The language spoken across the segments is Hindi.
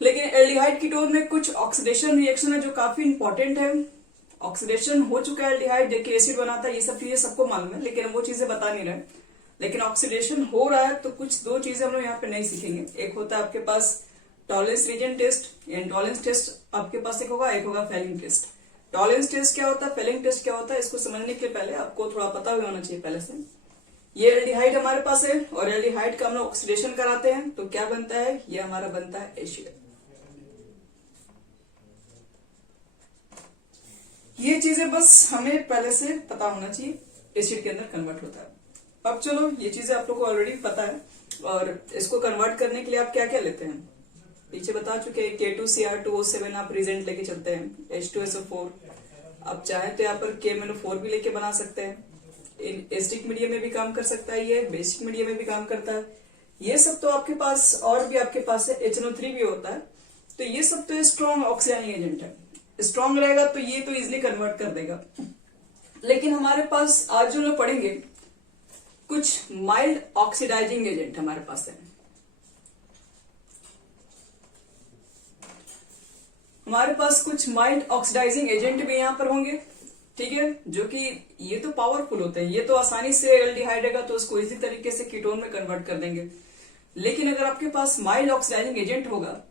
लेकिन एल्डिहाइड कीटोन में कुछ ऑक्सीडेशन रिएक्शन है जो काफी इंपॉर्टेंट है। ऑक्सीडेशन हो चुका है एल्डिहाइड, देखिए एसिड बनाता है, ये सब चीजें सबको मालूम है, लेकिन वो चीजें बता नहीं रहे। लेकिन ऑक्सीडेशन हो रहा है तो कुछ दो चीजें हम लोग यहाँ पे नहीं सीखेंगे। एक होता है आपके पास टॉलरेंस रीजन टेस्ट, यानी टॉलरेंस टेस्ट आपके पास एक होगा फेलिंग टेस्ट। टॉलरेंस टेस्ट क्या होता है, फेलिंग टेस्ट क्या होता है, इसको समझने के पहले आपको थोड़ा पता भी होना चाहिए पहले से। ये एल्डिहाइड हमारे पास है और एल्डिहाइड का हम लोग ऑक्सीडेशन कराते हैं तो क्या बनता है, ये हमारा बनता है एसिड। ये चीजें बस हमें पहले से पता होना चाहिए, एसिड के अंदर कन्वर्ट होता है। अब चलो ये चीजें आप लोग को ऑलरेडी पता है, और इसको कन्वर्ट करने के लिए आप क्या क्या लेते हैं पीछे बता चुके हैं। K2Cr2O7 आप रिजेंट लेके चलते हैं, H2SO4 आप चाहे तो यहाँ पर KMnO4 भी लेके बना सकते हैं। एसिडिक मीडियम में भी काम कर सकता है, ये बेसिक मीडियम में भी काम करता है। ये सब तो आपके पास, और भी आपके पास है, HNO3 भी होता है। तो ये सब तो स्ट्रॉन्ग ऑक्सीडाइजिंग एजेंट है, स्ट्रॉन्ग रहेगा तो ये तो इजिली कन्वर्ट कर देगा। लेकिन हमारे पास आज जो लोग पढ़ेंगे कुछ माइल्ड ऑक्सीडाइजिंग एजेंट हमारे पास है। हमारे पास कुछ माइल्ड ऑक्सीडाइजिंग एजेंट भी यहां पर होंगे, ठीक है, जो कि ये तो पावरफुल होते हैं, ये तो आसानी से एल्डिहाइड रहेगा तो उसको इसी तरीके से कीटोन में कन्वर्ट कर देंगे। लेकिन अगर आपके पास माइल्ड ऑक्सीडाइजिंग एजेंट होगा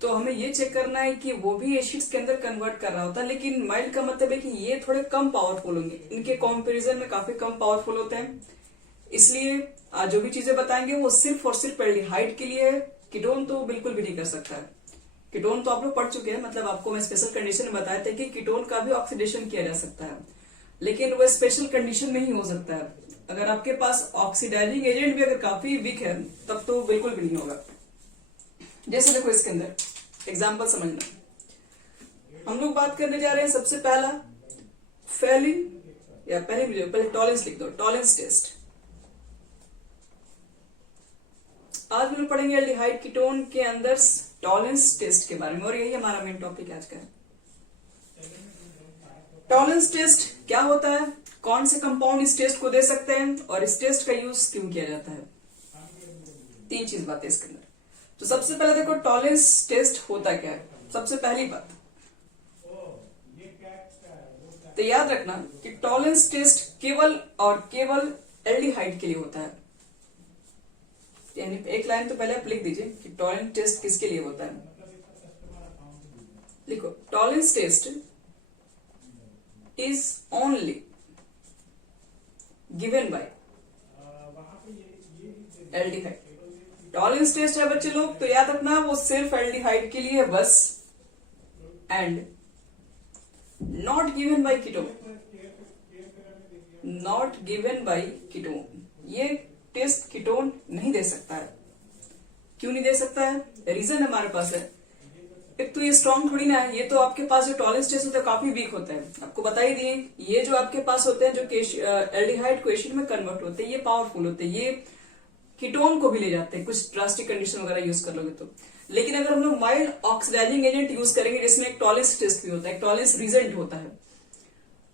तो हमें ये चेक करना है कि वो भी एसिड्स के अंदर कन्वर्ट कर रहा होता है, लेकिन माइल्ड का मतलब है कि ये थोड़े कम पावरफुल होंगे, इनके कंपैरिजन में काफी कम पावरफुल होते हैं। इसलिए आज जो भी चीजें बताएंगे वो सिर्फ और सिर्फ एल्डिहाइड के लिए है, कीटोन तो बिल्कुल भी नहीं कर सकता है। कीटोन तो आप लोग पढ़ चुके हैं, मतलब आपको मैं स्पेशल कंडीशन में बताया था कि कीटोन का भी ऑक्सीडेशन किया जा सकता है, लेकिन वह स्पेशल कंडीशन में ही हो सकता है। अगर आपके पास ऑक्सीडाइजिंग एजेंट भी अगर काफी वीक है तब तो बिल्कुल भी नहीं होगा। जैसे देखो इसके अंदर एग्जाम्पल समझना, हम लोग बात करने जा रहे हैं सबसे पहला फेलिंग, या पहले टॉलरेंस लिख दो, टॉलरेंस टेस्ट। आज हम लोग पढ़ेंगे एल्डिहाइड कीटोन के अंदर टॉलरेंस टेस्ट के बारे में, और यही हमारा मेन टॉपिक आज का है। टॉलरेंस टेस्ट क्या होता है, कौन से कंपाउंड इस टेस्ट को दे सकते हैं, और इस टेस्ट का यूज क्यों किया जाता है। तीन चीज बातें इसके अंदर। तो सबसे पहले देखो टॉलरेंस टेस्ट होता क्या है। सबसे पहली बात तो याद रखना कि टॉलरेंस टेस्ट केवल और केवल एल्डिहाइड के लिए होता है। यानी एक लाइन तो पहले आप लिख दीजिए कि टॉलरेंस टेस्ट किसके लिए होता है। लिखो, Tollens test is only given by aldehyde. Tollens test है बच्चे लोग, तो याद रखना वो सिर्फ एल्डिहाइड के लिए है बस, and not given by ketone, not given by ketone. ये टेस्ट कीटोन नहीं दे सकता है। क्यों नहीं दे सकता है, रीजन हमारे पास है। एक तो ये स्ट्रॉन्ग थोड़ी ना है, ये तो आपके पास जो टॉलरेंस टेस्ट होता है काफी वीक होता है। आपको बता ही दिए, ये जो आपके पास होते हैं जो एल्डिहाइड को एसिड में कन्वर्ट होते हैं, ये पावरफुल होते हैं, ये कीटोन को भी ले जाते हैं कुछ ड्रास्टिक कंडीशन वगैरह यूज कर लोगे तो। लेकिन अगर हम लोग माइल्ड ऑक्सीडाइजिंग एजेंट यूज करेंगे जिसमें एक टॉलरेंस टेस्ट भी होता है, एक टॉलरेंस रीजेंट होता है।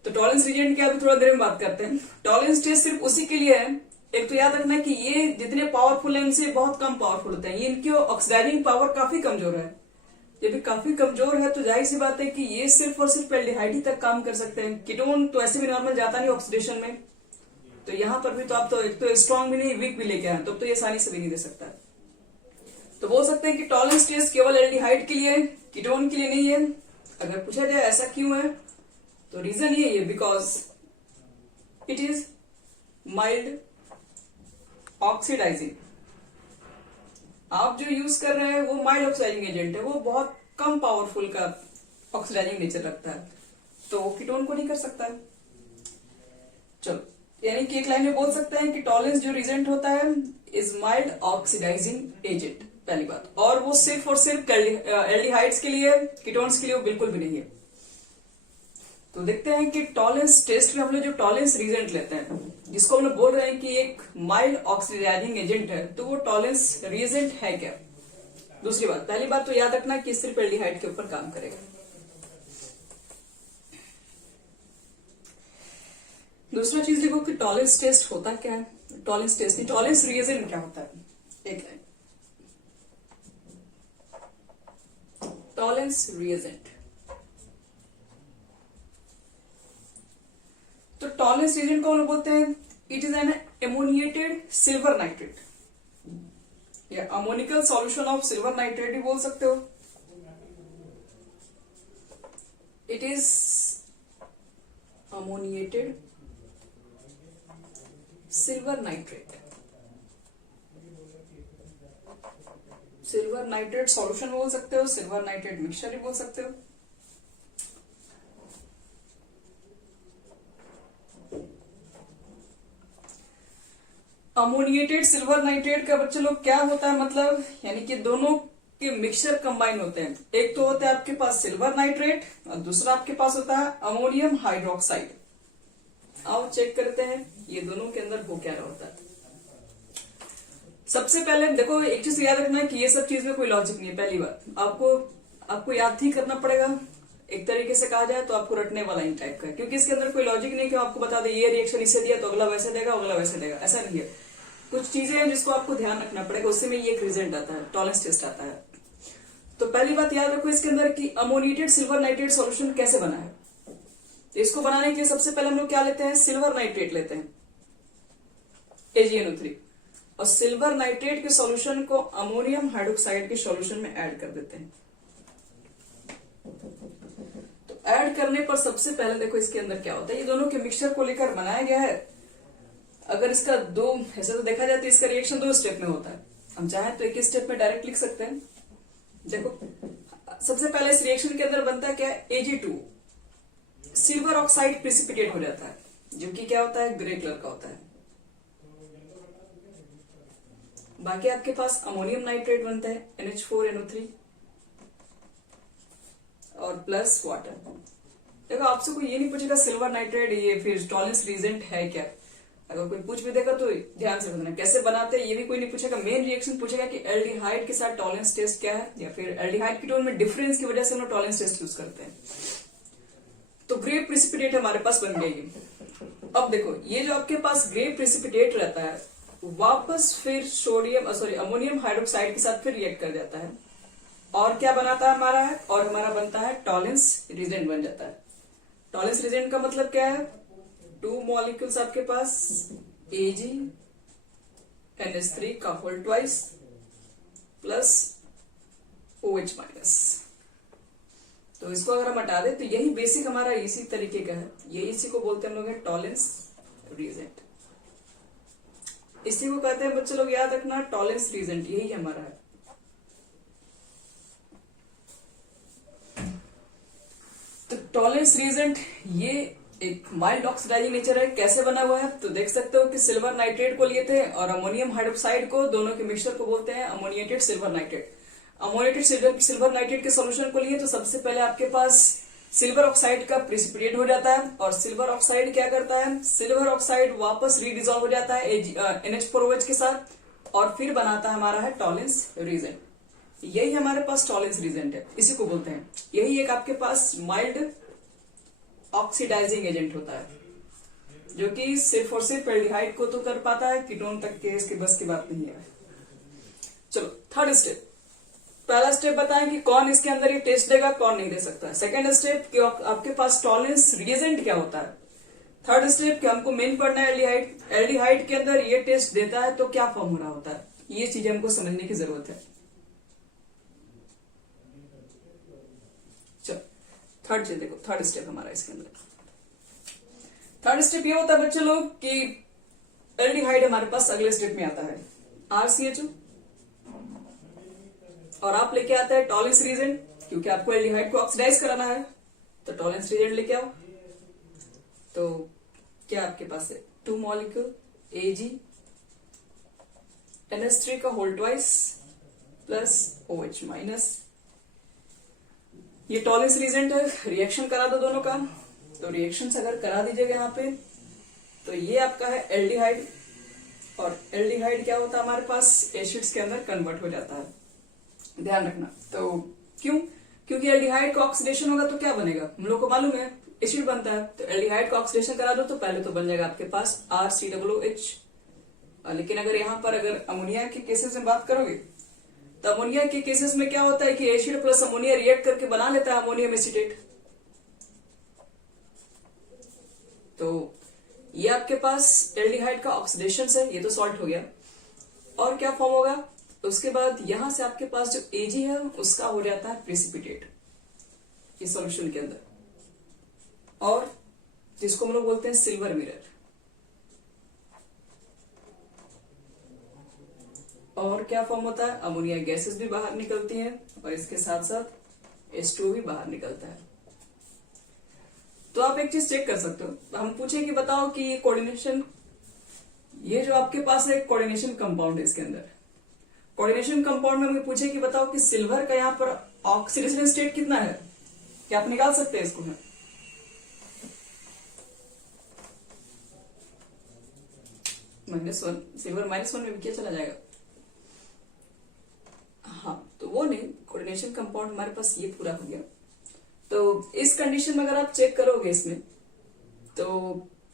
तो टॉलरेंस रीजेंट की अभी थोड़ा देर में बात करते हैं। टॉलरेंस टेस्ट सिर्फ उसी के लिए है। एक तो याद रखना कि ये जितने पावरफुल है उनसे बहुत कम पावरफुल होते हैं, ये इनकी ऑक्सीडाइजिंग पावर काफी कमजोर है। ये भी काफी कमजोर है तो जाहिर सी बात है कि ये सिर्फ और सिर्फ एल्डिहाइड ही तक काम कर सकते हैं। कीटोन तो ऐसे भी नॉर्मल जाता नहीं ऑक्सीडेशन में, तो यहां पर भी तो आप तो एक तो स्ट्रॉन्ग भी नहीं वीक भी लेके आए, तो ये आसानी से भी नहीं दे सकता। तो बोल सकते हैं कि टॉलरेंस टेस्ट केवल एल्डिहाइड के लिए, कीटोन के लिए नहीं है। अगर पूछा जाए ऐसा क्यों है, तो रीजन ये है because it is mild oxidising. आप जो यूज कर रहे हैं वो माइल्ड ऑक्सीडाइजिंग एजेंट है, वो बहुत कम पावरफुल का ऑक्सीडाइजिंग नेचर रखता है, तो वो कीटोन को नहीं कर सकता है। चलो, यानी कि एक लाइन में बोल सकते हैं कि टॉलरेंस जो रीजेंट होता है इज माइल्ड ऑक्सीडाइजिंग एजेंट, पहली बात। और वो सिर्फ और सिर्फ एल्डिहाइड्स के लिए, कीटोन्स के लिए वो बिल्कुल भी नहीं है। तो देखते हैं कि टॉलरेंस टेस्ट में हम लोग जो टॉलरेंस रीजेंट लेते हैं, जिसको हम लोग बोल रहे हैं कि एक माइल्ड ऑक्सीडाइजिंग एजेंट है, तो वो टॉलरेंस रीजेंट है क्या। दूसरी बात, पहली बात तो याद रखना कि सिर्फ एल्डिहाइड के ऊपर काम करेगा। दूसरा चीज देखो कि टॉलरेंस टेस्ट होता क्या है। टॉलरेंस टेस्ट नहीं, टॉलरेंस रीजेंट क्या होता है। एक लाइन, टॉलेंस रिएजेंट। तो टॉलेंस रिएजेंट को हम बोलते हैं it is an ammoniated silver nitrate या ammoniacal solution of silver nitrate भी बोल सकते हो। It is ammoniated silver nitrate, silver nitrate solution बोल सकते हो, सिल्वर नाइट्रेट मिक्सचर भी बोल सकते हो। अमोनिएटेड सिल्वर नाइट्रेट का बच्चे लोग क्या होता है, मतलब यानी कि दोनों के मिक्सचर कंबाइन होते हैं। एक तो होता है आपके पास सिल्वर नाइट्रेट और दूसरा आपके पास होता है अमोनियम हाइड्रोक्साइड। आओ चेक करते हैं ये दोनों के अंदर हो क्या होता है। सबसे पहले देखो एक चीज याद रखना है कि ये सब चीज में कोई लॉजिक नहीं है। पहली बात आपको याद ही करना पड़ेगा, एक तरीके से कहा जाए तो आपको रटने वाला इन टाइप का, क्योंकि इसके अंदर कोई लॉजिक नहीं कि आपको बता दे ये रिएक्शन इसे दिया तो अगला वैसे देगा, अगला वैसे देगा, ऐसा नहीं है। कुछ चीजें हैं जिसको आपको ध्यान रखना पड़ेगा, उससे में ये एक रिजल्ट आता है, टॉलेंस टेस्ट आता है। तो पहली बात याद रखो इसके अंदर कि अमोनिएटेड सिल्वर नाइट्रेट सॉल्यूशन कैसे बना है। तो इसको बनाने के लिए सबसे पहले हम लोग क्या लेते हैं, सिल्वर नाइट्रेट लेते हैं AgNO3 और सिल्वर नाइट्रेट के सॉल्यूशन को अमोनियम हाइड्रोक्साइड के सॉल्यूशन में ऐड कर देते हैं। तो ऐड करने पर सबसे पहले देखो इसके अंदर क्या होता है, ये दोनों के मिक्सचर को लेकर बनाया गया है। अगर इसका ऐसे तो देखा जाए तो इसका रिएक्शन 2 स्टेप में होता है। हम चाहें तो एक स्टेप में डायरेक्ट लिख सकते हैं। देखो सबसे पहले इस रिएक्शन के अंदर बनता है क्या है, Ag2 सिल्वर ऑक्साइड प्रिसिपिटेट हो जाता है, जो कि क्या होता है, ग्रे कलर का होता है। बाकी आपके पास अमोनियम नाइट्रेट बनता है NH4NO3 और प्लस वाटर। देखो आपसे कोई ये नहीं पूछेगा सिल्वर नाइट्रेट ये फिर टॉलेंस रिएजेंट है क्या। अगर कोई पूछ भी देगा तो ध्यान से बताना कैसे बनाते हैं, ये भी कोई नहीं पूछेगा। मेन रिएक्शन पूछेगा कि एल्डिहाइड के साथ टॉलेंस टेस्ट क्या है, या फिर एल्डिहाइड कीटोन में डिफरेंस की वजह से हम लोग टॉलेंस टेस्ट यूज करते हैं। तो ग्रे प्रिसिपिटेट हमारे पास बन गई। अब देखो ये जो आपके पास ग्रे प्रिसिपिटेट रहता है वापस फिर अमोनियम हाइड्रोक्साइड के साथ फिर रिएक्ट कर जाता है और क्या बनाता है हमारा बनता है टॉलेंस रिएजेंट बन जाता है। टॉलेंस रिएजेंट का मतलब क्या है, 2 मॉलिक्यूल्स आपके पास AgNH3 का whole twice plus OH minus. तो इसको अगर हम हटा दे तो यही बेसिक हमारा इसी तरीके का है, यही इसी को बोलते हैं हम लोग टॉलेंस रिएजेंट। इसी को कहते हैं बच्चे लोग याद रखना टॉलेंस रिएजेंट, यही हमारा है। तो टॉलेंस रिएजेंट ये एक माइल्ड ऑक्सीडाइजिंग नेचर है। कैसे बना हुआ है तो देख सकते हो कि सिल्वर नाइट्रेट को लिए थे और अमोनियम हाइड्रोक्साइड को, दोनों के मिक्सचर को बोलते हैं ammoniated silver nitrate. Ammoniated silver nitrate के सॉल्यूशन को लिए तो सबसे पहले आपके पास सिल्वर ऑक्साइड का प्रिसिपिटेट हो जाता है और सिल्वर ऑक्साइड क्या करता है, सिल्वर ऑक्साइड वापस रीडिजॉल्व हो जाता है NH4OH के साथ और फिर बनाता है हमारा है टॉलेंस रिएजेंट। यही हमारे पास टॉलेंस रिएजेंट है, इसी को बोलते हैं। यही एक आपके पास माइल्ड ऑक्सीडाइजिंग एजेंट होता है जो कि सिर्फ और सिर्फ एल्डिहाइड को तो कर पाता है, कीटोन तक के इसके बस की बात नहीं है। चलो थर्ड स्टेप, पहला स्टेप बताएं कि कौन इसके अंदर ये टेस्ट देगा, कौन नहीं दे सकता है। सेकेंड स्टेप कि आपके पास टॉलेंस रिएजेंट क्या होता है। थर्ड स्टेप कि हमको मेन पढ़ना है एल्डिहाइड, एल्डिहाइड के अंदर ये टेस्ट देता है तो क्या फॉर्म हो रहा होता है, ये चीजें हमको समझने की जरूरत है। चलो थर्ड चीज देखो, थर्ड स्टेप हमारा इसके अंदर थर्ड स्टेप ये होता है बच्चे लोग कि एल्डिहाइड हमारे पास अगले स्टेप में आता है RCHO और आप लेके आता है टॉलेंस रिएजेंट, क्योंकि आपको एल्डिहाइड को ऑक्सीडाइज कराना है तो टॉलेंस रिएजेंट लेके आओ। तो क्या आपके पास है 2 मॉलिक्यूल AgNH3 का whole twice plus OH minus. ये टॉलेंस रिएजेंट है, रिएक्शन करा दो दोनों का। तो रिएक्शन अगर करा दीजिएगा यहाँ पे तो ये आपका है एल्डिहाइड और एल्डिहाइड क्या होता है हमारे पास एसिड्स के अंदर कन्वर्ट हो जाता है, ध्यान रखना। तो क्योंकि एल्डिहाइड का ऑक्सीडेशन होगा तो क्या बनेगा, हम लोग को मालूम है एसिड बनता है। तो एल्डिहाइड का ऑक्सीडेशन करा दो तो पहले तो बन जाएगा आपके पास RCOOH। लेकिन अगर यहाँ पर अगर अमोनिया के केसेस में बात करोगे तो अमोनिया के केसेस में क्या होता है कि एसिड प्लस अमोनिया रिएक्ट करके बना लेता है अमोनियम एसीटेट। तो ये आपके पास एल्डिहाइड का ऑक्सीडेशन है, ये तो सॉल्ट हो गया। और क्या फॉर्म होगा, उसके बाद यहां से आपके पास जो Ag है उसका हो जाता है प्रेसिपिटेट इस सॉल्यूशन के अंदर, और जिसको हम लोग बोलते हैं सिल्वर मिरर। और क्या फॉर्म होता है, अमोनिया गैसेस भी बाहर निकलती हैं और इसके साथ साथ H2O भी बाहर निकलता है। तो आप एक चीज चेक कर सकते हो, हम पूछे कि बताओ कि कोऑर्डिनेशन, ये जो आपके पास है कोऑर्डिनेशन कंपाउंड है, इसके अंदर कोऑर्डिनेशन कंपाउंड में हमें पूछे कि बताओ कि सिल्वर का यहाँ पर ऑक्सीडेशन स्टेट कितना है, क्या आप निकाल सकते हैं इसको? है -1, सिल्वर -1 में भी क्या चला जाएगा? हाँ, तो वो नहीं, कोऑर्डिनेशन कंपाउंड हमारे पास ये पूरा हो गया। तो इस कंडीशन में अगर आप चेक करोगे इसमें तो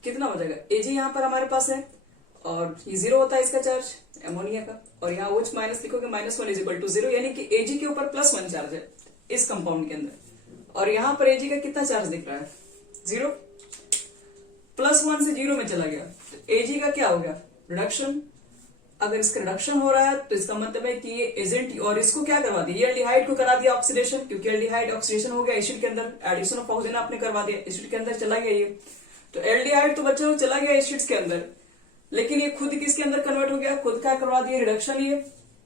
कितना हो जाएगा, Ag यहाँ पर हमारे पास है और ये 0 होता है इसका चार्ज एमोनिया का, और यहाँ OH माइनस लिखोगे -1 = 0, यानी कि Ag के ऊपर +1 चार्ज है इस कंपाउंड के अंदर। और यहाँ पर Ag का कितना चार्ज दिख रहा है, 0, +1 से 0 में चला गया। तो Ag का क्या हो गया, रिडक्शन। अगर इसका रिडक्शन हो रहा है तो इसका मतलब है कि ये एजेंट, और इसको क्या करवा दिया, ये एल्डिहाइड को करा दिया ऑक्सीडेशन, क्योंकि एल्डिहाइड ऑक्सीडेशन हो गया एसिड के अंदर, एडिशन ऑफ ऑक्सीजन आपने करवा दिया, एसिड के अंदर चला गया ये। तो एल्डिहाइड तो बच्चों चला गया एसिड्स के अंदर, लेकिन ये खुद किसके अंदर कन्वर्ट हो गया, खुद क्या करवा दिया, रिडक्शन ये।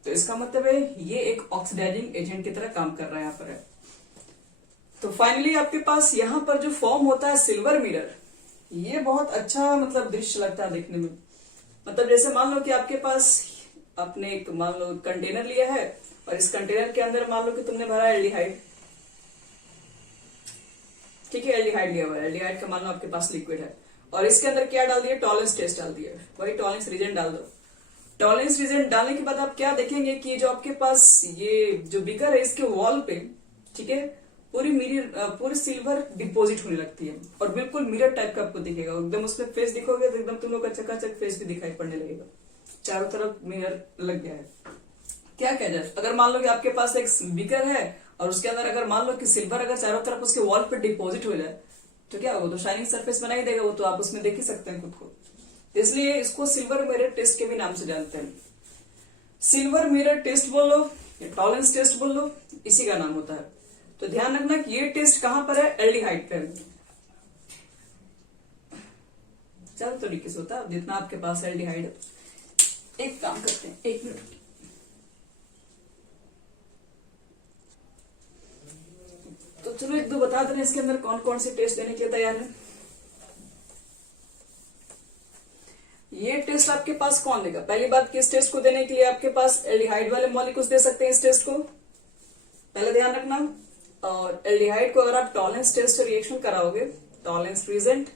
तो इसका मतलब है ये एक ऑक्सीडाइजिंग एजेंट की तरह काम कर रहा है यहाँ पर है। तो फाइनली आपके पास यहाँ पर जो फॉर्म होता है सिल्वर मिरर, ये बहुत अच्छा मतलब दृश्य लगता है देखने में। मतलब जैसे मान लो कि आपके पास आपने एक मान लो कंटेनर लिया है और इस कंटेनर के अंदर मान लो कि तुमने भरा एल्डिहाइड, ठीक है, एल्डिहाइड लिया हुआ है, एल्डिहाइड का मान लो आपके पास लिक्विड है, और इसके अंदर क्या डाल दिया, टॉलेंस टेस्ट डाल दिया, वही टॉलेंस रीजन डाल दो। टॉलेंस रीजन डालने के बाद आप क्या देखेंगे कि जो आपके पास ये जो बीकर है इसके वॉल पे, ठीक है, पूरी सिल्वर डिपोजिट होने लगती है और बिल्कुल मिरर टाइप का आपको दिखेगा, एकदम उसमें फेस दिखोगे तो एकदम तुम लोग का चकाचक फेस भी दिखाई पड़ने लगेगा, चारों तरफ मिरर लग गया है। क्या कह जाए, अगर मान लो कि आपके पास एक बीकर है और उसके अंदर अगर मान लो कि सिल्वर अगर चारों तरफ उसके वॉल पे डिपोजिट हो जाए तो क्या होगा, तो शाइनिंग सरफेस बना ही देगा, वो तो आप उसमें देख ही सकते हैं खुद को। इसलिए इसको सिल्वर मिरर टेस्ट के भी नाम से जानते हैं। सिल्वर मिरर टेस्ट बोल लो या टॉलेंस टेस्ट बोल लो, इसी का नाम होता है। तो ध्यान रखना कि ये टेस्ट कहां पर है, एल्डिहाइड पे। चारों तरीके से होता है, जितना आपके पास एल्डिहाइड है। एक काम करते हैं, 1 मिनट, तो चलो 1-2 बता दे रहे हैं इसके अंदर कौन कौन से टेस्ट देने के लिए तैयार है। ये टेस्ट आपके पास कौन देगा, पहली बात कि इस टेस्ट को देने के लिए आपके पास एल्डिहाइड वाले मॉलिक्यूल्स दे सकते हैं इस टेस्ट को, पहले ध्यान रखना। और एल्डिहाइड को अगर आप टॉलेंस टेस्ट से रिएक्शन कराओगे, टॉलेंस रिएजेंट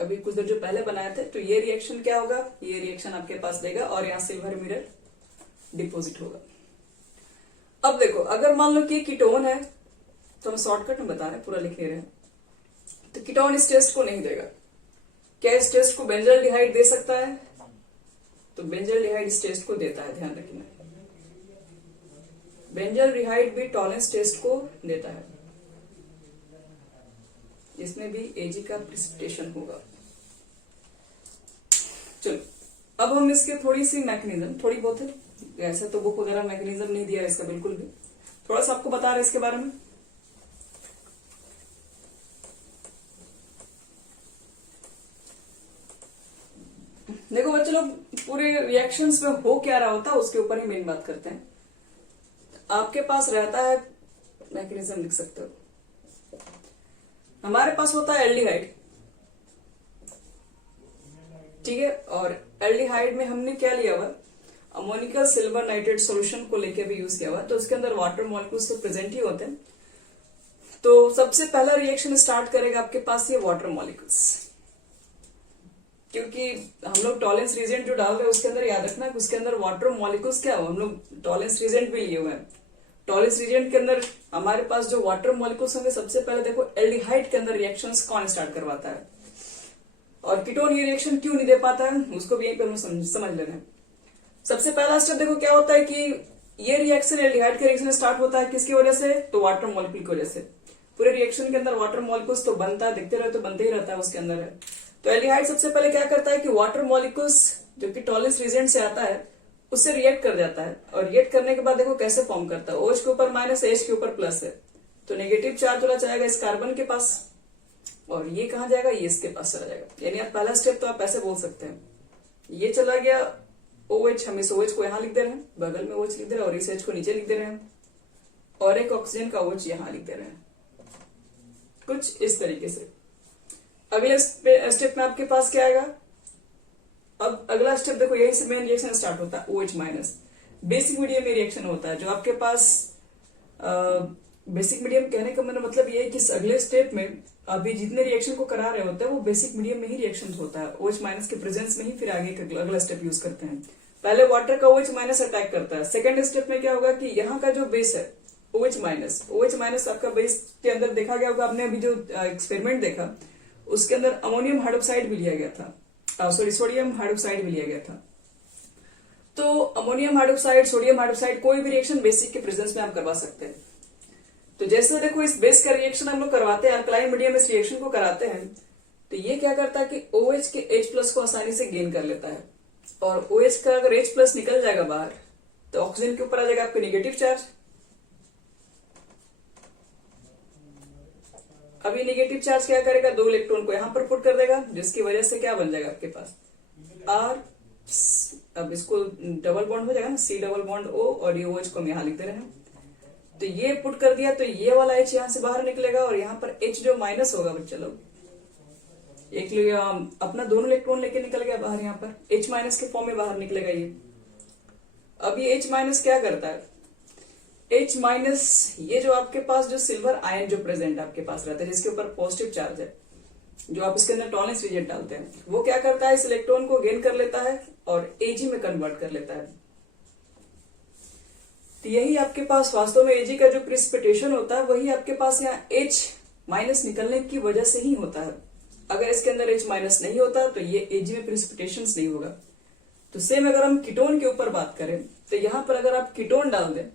अभी कुछ देर जो पहले बनाए थे, तो ये रिएक्शन क्या होगा, ये रिएक्शन आपके पास देगा और यहाँ सिल्वर मिरर डिपोजिट होगा। अब देखो, अगर मान लो कि कीटोन है, तो हम शॉर्टकट में बता रहे हैं, पूरा लिखे रहे हैं, तो कीटोन इस टेस्ट को नहीं देगा। क्या इस टेस्ट को बेंजल्डिहाइड दे सकता है, तो बेंजल्डिहाइड इस टेस्ट को देता है, ध्यान रखना। बेंजल्डिहाइड भी टॉलेंस टेस्ट को देता है, इसमें भी Ag का प्रेसिपिटेशन होगा। चलो अब हम इसके थोड़ी सी मैकेनिज्म, थोड़ी बहुत है, ऐसा तो बुक वगैरह मैकेनिज्म नहीं दिया है इसका बिल्कुल भी, थोड़ा सा आपको बता रहे हैं इसके बारे में। देखो बच्चे लोग, पूरे रिएक्शंस में हो क्या रहा होता है उसके ऊपर ही मेन बात करते हैं। आपके पास रहता है, मैकेनिज्म लिख सकते हो, हमारे पास होता है एल्डिहाइड, ठीक है, और एल्डिहाइड में हमने क्या लिया हुआ, अमोनिकल सिल्वर नाइट्रेट सॉल्यूशन को लेके भी यूज किया हुआ, तो उसके अंदर वाटर मॉलिक्यूल्स तो प्रेजेंट ही होते हैं। तो सबसे पहला रिएक्शन स्टार्ट करेगा आपके पास ये वाटर मॉलिक्यूल्स, क्योंकि हम लोग टॉलेंस रिएजेंट जो डाल रहे हैं उसके अंदर याद रखना कि उसके अंदर वाटर मॉलिक्यूल्स क्या हो, हम लोग टॉलेंस रिएजेंट भी लिए हुए हैं। टॉलेंस रिएजेंट के अंदर हमारे पास जो वाटर मॉलिक्यूल्स होंगे, सबसे पहले देखो एल्डिहाइड के अंदर रिएक्शंस कौन स्टार्ट करवाता है, और कीटोन ये रिएक्शन क्यों नहीं दे पाता है, उसको भी यहीं पे हम समझ लेना है। सबसे पहला स्टेप देखो क्या होता है कि ये रिएक्शन एल्डिहाइड का रिएक्शन स्टार्ट होता है किसकी वजह से, तो वाटर मॉलिक्यूल की वजह से। पूरे रिएक्शन के अंदर वाटर मॉलिक्यूल्स तो बनता है, देखते रहे तो बनते ही रहता है उसके अंदर है। तो एल्डिहाइड सबसे पहले क्या करता है कि वाटर मॉलिक्यूल्स जो कि टॉलेंस रीजेंट से आता है उससे रिएक्ट कर जाता है, और रिएक्ट करने के बाद देखो कैसे फॉर्म करता है, OH के ऊपर माइनस, H के ऊपर प्लस है, तो नेगेटिव चार्ज वाला जाएगा इस कार्बन के पास, और ये कहां जाएगा, ये इसके पास चला जाएगा। यानी आप पहला स्टेप तो आप ऐसे बोल सकते हैं, ये चला गया OH, हम इस OH को यहां लिख दे रहे हैं, बगल में OH लिख दे रहे हैं, और इस H को नीचे लिख दे रहे हैं, और एक ऑक्सीजन का OH यहां लिख दे रहे हैं, कुछ इस तरीके से। अगले स्टेप में आपके पास क्या आएगा, अब अगला स्टेप देखो यही से मेन रिएक्शन स्टार्ट होता है, OH माइनस। बेसिक मीडियम में रिएक्शन होता है, जो आपके पास बेसिक मीडियम कहने का मेरा मतलब ये है कि अगले स्टेप में अभी जितने रिएक्शन को करा रहे होते हैं वो बेसिक मीडियम में ही रिएक्शन होता है, OH माइनस के प्रेजेंस में ही फिर आगे का अगला स्टेप यूज करते हैं। पहले वाटर का OH माइनस अटैक करता है, सेकेंड स्टेप में क्या होगा कि यहाँ का जो बेस है OH माइनस आपका बेस के अंदर देखा गया होगा, आपने अभी जो एक्सपेरिमेंट देखा उसके अंदर अमोनियम हाइड्रोक्साइड भी लिया गया था, सोडियम हाइड्रोक्साइड भी लिया गया था। तो अमोनियम हाइड्रोक्साइड, सोडियम हाइड्रोक्साइड कोई भी रिएक्शन बेसिक के प्रेजेंस में आप करवा सकते हैं। तो जैसे देखो इस बेस का रिएक्शन हम लोग करवाते हैं, अल्कलाइन मीडियम इस रिएक्शन को कराते हैं, तो ये क्या करता है कि OH के H प्लस को आसानी से गेन कर लेता है, और OH का अगर H प्लस निकल जाएगा बाहर तो ऑक्सीजन के ऊपर आ जाएगा आपका निगेटिव चार्ज। अभी निगेटिव चार्ज क्या करेगा, 2 इलेक्ट्रॉन को यहां पर पुट कर देगा, जिसकी वजह से क्या बन जाएगा आपके पास R, अब इसको डबल बॉन्ड हो जाएगा ना, C डबल बॉन्ड O, और ये OH को हम यहां लिख दे रहे हैं। तो ये पुट कर दिया तो ये वाला H यहां से बाहर निकलेगा, और यहाँ पर H जो माइनस होगा बच्चे लोग, एक अपना दोनों इलेक्ट्रॉन लेके निकल गया बाहर, यहाँ पर H माइनस के फॉर्म में बाहर निकलेगा ये। अब ये H माइनस क्या करता है, H माइनस ये जो आपके पास जो सिल्वर आयन जो प्रेजेंट आपके पास रहता है, जिसके ऊपर पॉजिटिव चार्ज है, जो आप इसके अंदर टॉलेंस रीजन डालते हैं, वो क्या करता है, इस इलेक्ट्रॉन को गेन कर लेता है और Ag में कन्वर्ट कर लेता है। तो यही आपके पास वास्तव में Ag का जो प्रिसिपिटेशन होता है वही आपके पास यहाँ H माइनस निकलने की वजह से ही होता है। अगर इसके अंदर H माइनस नहीं होता तो ये Ag में प्रिसिपिटेशन नहीं होगा। तो सेम अगर हम कीटोन के ऊपर बात करें तो यहां पर अगर आप कीटोन डाल दें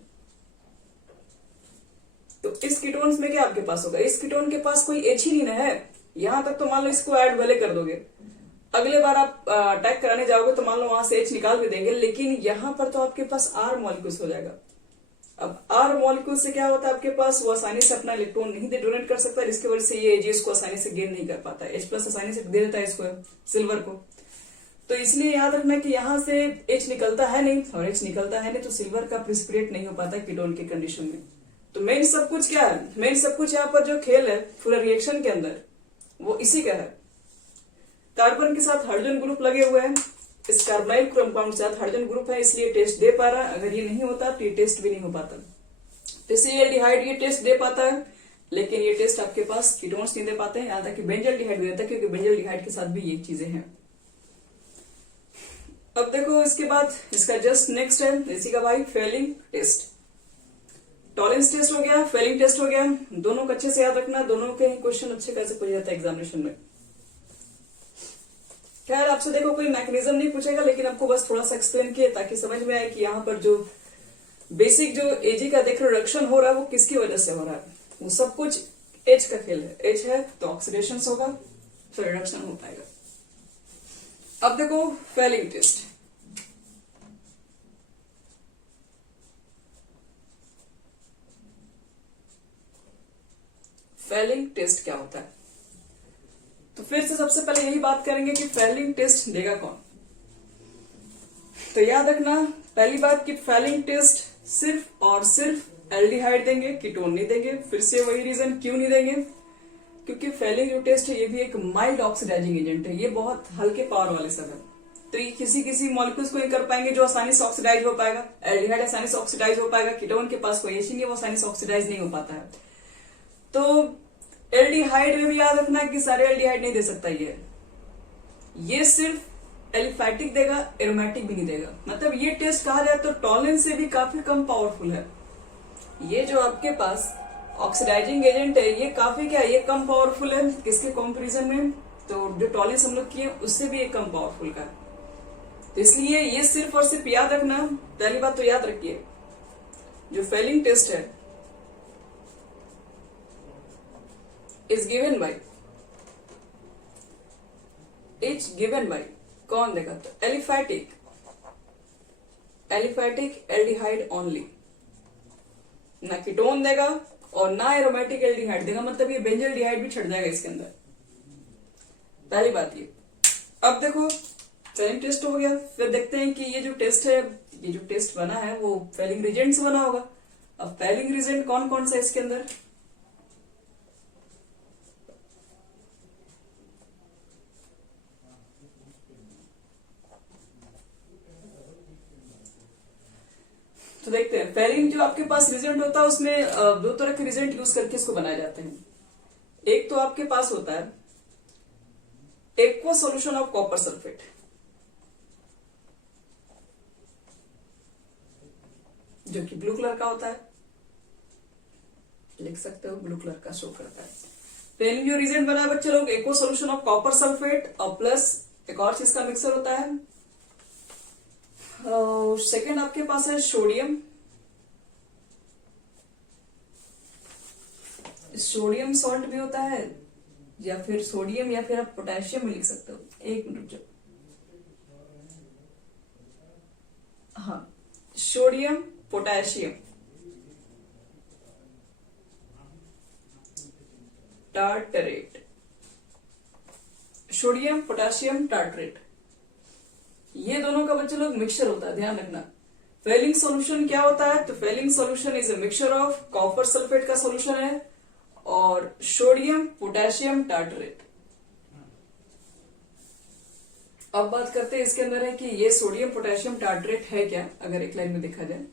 तो इस कीटोन में क्या आपके पास होगा, इस कीटोन के पास कोई H ही नहीं है, यहां तक तो मान लो इसको ऐड भले कर दोगे, अगले बार आप अटैक कराने जाओगे तो मान लो वहां से H निकाल भी देंगे, लेकिन यहां पर तो आपके पास R मॉलिक्यूल्स हो जाएगा। अब R मॉलिक्यूल से क्या होता है आपके पास, वो आसानी से अपना इलेक्ट्रॉन नहीं डोनेट कर सकता, जिसकी वजह से ये Ag इसको आसानी से गेन नहीं कर पाता, H प्लस आसानी से दे देता है इसको सिल्वर को। तो इसलिए याद रखना कि यहां से H निकलता है नहीं, और H निकलता है नहीं तो सिल्वर का प्रिसिपिटेट नहीं हो पाता कीटोन की कंडीशन में। तो मेन सब कुछ क्या है, मेन सब कुछ यहाँ पर जो खेल है पूरा रिएक्शन के अंदर वो इसी का है। कार्बन के साथ हाइड्रोजन ग्रुप लगे हुए हैं, इस कार्बोनाइल कंपाउंड के साथ हाइड्रोजन ग्रुप है, इसलिए टेस्ट दे पा रहा है। अगर ये नहीं होता तो ये टेस्ट भी नहीं हो पाता। जैसे एल्डिहाइड ये टेस्ट दे पाता है, लेकिन ये टेस्ट आपके पास कीटोन्स नहीं दे पाते हैं, यहाँ तक कि बेंजल्डिहाइड भी देता है, क्योंकि बेंजल्डिहाइड के साथ भी ये चीजें हैं। अब देखो इसके बाद इसका जस्ट नेक्स्ट है इसी का भाई फेलिंग टेस्ट। टॉलेंस टेस्ट हो गया, फेलिंग टेस्ट हो गया, दोनों को अच्छे से याद रखना, दोनों के ही क्वेश्चन अच्छे कैसे पूछे जाता है एग्जामिनेशन में। खैर आपसे देखो कोई मैकेनिज्म नहीं पूछेगा, लेकिन आपको बस थोड़ा सा एक्सप्लेन किया ताकि समझ में आए कि यहाँ पर जो बेसिक जो Ag का देख रिडक्शन हो रहा है वो किसकी वजह से हो रहा है। वो सब कुछ H का खेल है, H है तो ऑक्सीडेशन होगा तो रिडक्शन हो पाएगा। अब देखो फेलिंग टेस्ट। फेलिंग टेस्ट क्या होता है, तो फिर से सबसे पहले यही बात करेंगे कि फेलिंग टेस्ट देगा कौन। तो याद रखना पहली बात कि फेलिंग टेस्ट सिर्फ और सिर्फ एल्डिहाइड देंगे, कीटोन नहीं देंगे। फिर से वही रीजन क्यों नहीं देंगे, क्योंकि फेलिंग जो टेस्ट है ये भी एक माइल्ड ऑक्सीडाइजिंग एजेंट है, ये बहुत हल्के पावर वाले सब है। तो ये किसी मॉलिक्यूल्स को ही कर पाएंगे जो आसानी से ऑक्सीडाइज हो पाएगा। एल्डिहाइड आसानी से ऑक्सीडाइज हो पाएगा, कीटोन के पास कोई ऐसी नहीं, वो आसानी से ऑक्सीडाइज नहीं हो पाता है। तो एल्डिहाइड में भी याद रखना कि सारे एल्डिहाइड नहीं दे सकता ये सिर्फ एलिफैटिक देगा, एरोमेटिक भी नहीं देगा। मतलब ये टेस्ट कहा जाए तो टॉलेंस से भी काफी कम पावरफुल है। ये जो आपके पास ऑक्सीडाइजिंग एजेंट है ये काफी क्या है, ये कम पावरफुल है किसके कंपैरिजन में, तो जो टॉलेंस हम लोग किए उससे भी ये कम पावरफुल का है। तो इसलिए ये सिर्फ और सिर्फ याद रखना, पहली बात तो याद रखिए, जो फेलिंग टेस्ट है इज गिवन बाय, कौन देगा, तो एलिफैटिक एल्डिहाइड ओनली, ना कीटोन देगा और ना एरोमेटिक एल्डिहाइड देगा, मतलब ये बेंजल्डिहाइड भी छट जाएगा इसके अंदर। पहली बात ये। अब देखो फेलिंग टेस्ट हो गया, फिर देखते हैं कि ये जो टेस्ट है, ये जो टेस्ट बना है वो फेलिंग रिजेंट से बना होगा। अब फेलिंग रिजेंट कौन कौन सा है इसके अंदर, तो देखते हैं। फेलिंग जो आपके पास रिजल्ट होता है उसमें दो तरह के रिजल्ट यूज करके इसको बनाए जाते हैं। एक तो आपके पास होता है aqua solution of copper sulphate, जो कि ब्लू कलर का होता है, लिख सकते हो ब्लू कलर का शो करता है। फेलिंग जो रिजल्ट बना है बच्चे लोग, aqua solution of copper sulphate और प्लस एक और चीज का मिक्सर होता है। सेकेंड आपके पास है सोडियम सॉल्ट भी होता है, या फिर सोडियम या फिर आप पोटेशियम भी लिख सकते हो। एक मिनट जो, हाँ, sodium potassium tartrate, sodium potassium tartrate, ये दोनों का बच्चे लोग मिक्सचर होता है, ध्यान रखना। फेलिंग सॉल्यूशन क्या होता है, तो Fehling solution is a mixture of copper sulphate का सॉल्यूशन है और सोडियम पोटेशियम टार्टरेट। अब बात करते हैं इसके अंदर है कि ये सोडियम पोटेशियम टार्टरेट है क्या, अगर एक लाइन में देखा जाए।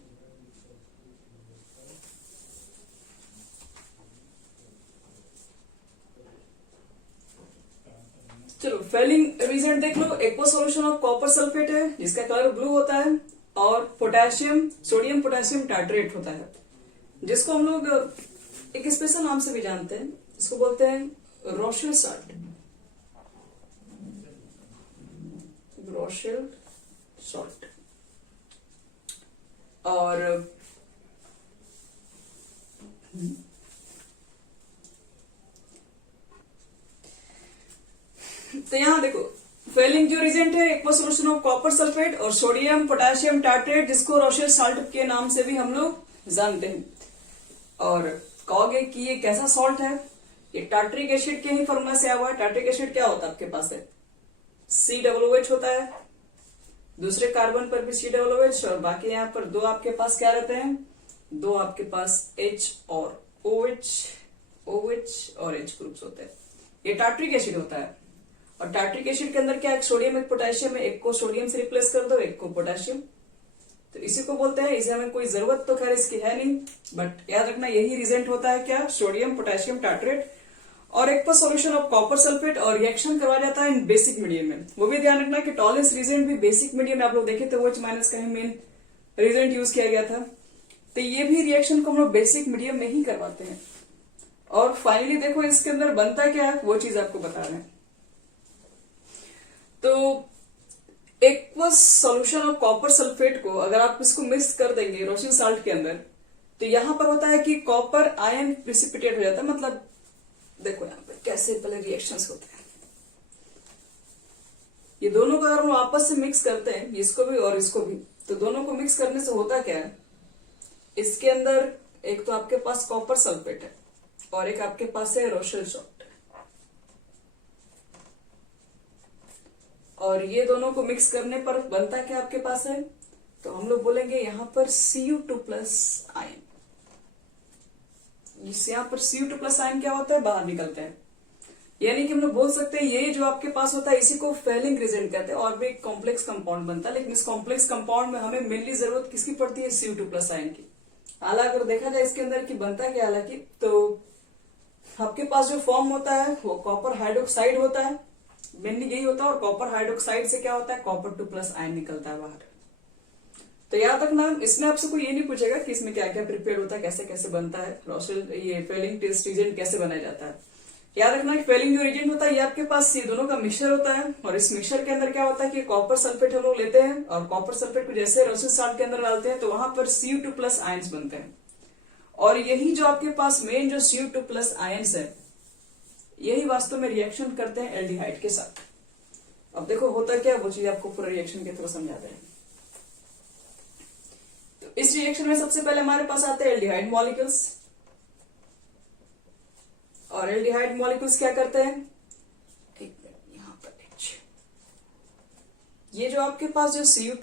चलो फेलिंग रिजल्ट देख लो। Aqua solution of copper sulphate है जिसका कलर ब्लू होता है, और पोटेशियम सोडियम पोटेशियम टार्टरेट होता है, जिसको हम लोग एक स्पेशल नाम से भी जानते हैं, इसको बोलते हैं रोशेल साल्ट, रोशेल सॉल्ट। और तो यहां देखो फेलिंग जो रिजेंट है aqua solution of copper sulphate और सोडियम पोटेशियम टार्टरेट, जिसको रोशेल साल्ट के नाम से भी हम लोग जानते हैं। और कहोगे कि ये कैसा सॉल्ट है, ये टार्टरिक एसिड के ही फॉर्मूला से आया हुआ है। टार्टरिक एसिड क्या होता है आपके पास है, COOH होता है, दूसरे कार्बन पर भी COOH, और बाकी यहाँ पर दो आपके पास क्या रहते हैं, दो आपके पास H और OH और H ग्रुप्स होते हैं। ये टार्टरिक एसिड होता है। और टार्टरिक एसिड के अंदर क्या, एक सोडियम एक पोटेशियम है, एक को सोडियम से रिप्लेस कर दो, एक को पोटेशियम, तो इसी को बोलते हैं। इसे हमें कोई जरूरत तो खैर इसकी है नहीं, बट याद रखना यही रिजेंट होता है क्या, सोडियम पोटेशियम टार्टरेट। और एक पर सॉल्यूशन ऑफ कॉपर सल्फेट, और रिएक्शन करवाया जाता है इन बेसिक मीडियम में। वो भी ध्यान रखना कि टॉलेंस रिजेंट भी बेसिक मीडियम में आप लोग देखे तो OH माइनस का ही मेन रिजेंट यूज किया गया था, तो ये भी रिएक्शन को हम लोग बेसिक मीडियम में ही करवाते हैं। और फाइनली देखो इसके अंदर बनता क्या है, वो चीज आपको बता रहे हैं। तो aqueous solution of copper sulphate को अगर आप इसको मिक्स कर देंगे रोशेल साल्ट के अंदर, तो यहां पर होता है कि कॉपर आयन प्रिसिपिटेट हो जाता है। मतलब देखो यहां पर कैसे पहले रिएक्शंस होते हैं, ये दोनों को अगर हम आपस से मिक्स करते हैं, इसको भी और इसको भी, तो दोनों को मिक्स करने से होता क्या है, इसके अंदर एक तो आपके पास कॉपर सल्फेट है और एक आपके पास है रोशेल सॉल्ट, और ये दोनों को मिक्स करने पर बनता क्या आपके पास है, तो हम लोग बोलेंगे यहां पर Cu2+ आयन। यहां पर Cu2+ आयन क्या होता है, बाहर निकलते हैं। यानी कि हम लोग बोल सकते हैं ये जो आपके पास होता है इसी को फेलिंग रिजेंट कहते हैं, और भी एक कॉम्प्लेक्स कंपाउंड बनता है। लेकिन इस कॉम्प्लेक्स कंपाउंड में हमें मेनली जरूरत किसकी पड़ती है, Cu2+ आयन की। हालांकि अगर देखा जाए इसके अंदर की बनता क्या, हालांकि तो आपके पास जो फॉर्म होता है वो कॉपर हाइड्रोक्साइड होता है, मेनली यही होता है। और कॉपर हाइड्रोक्साइड से क्या होता है, Copper2+ आयन निकलता है बाहर। तो याद रखना इसमें आपसे कोई ये नहीं पूछेगा कि इसमें क्या क्या प्रिपेयर होता है, कैसे कैसे बनता है रोशेल, ये फेलिंग टेस्ट रिजेंट कैसे बनाया जाता है। याद रखना कि फेलिंग जो रिएजेंट होता है ये आपके पास ये दोनों का मिक्सचर होता है, और इस मिक्सचर के अंदर क्या होता है कि कॉपर सल्फेट हम लोग लेते हैं, और कॉपर सल्फेट को जैसे रोसिन साल्ट के अंदर डालते हैं तो वहां पर Cu2+ आयंस बनते हैं, और यही जो आपके पास मेन जो Cu2+ आयंस है यही वास्तव में रिएक्शन करते हैं एल्डिहाइड के साथ। अब देखो होता क्या, वो चीज आपको पूरा रिएक्शन के थ्रू समझाते हैं। तो इस रिएक्शन में सबसे पहले हमारे पास आते हैं एल्डिहाइड मॉलिक्यूल्स, और एल्डिहाइड मॉलिक्यूल्स क्या करते हैं, एक मिनट यहां पर ये जो आपके पास जो Cu2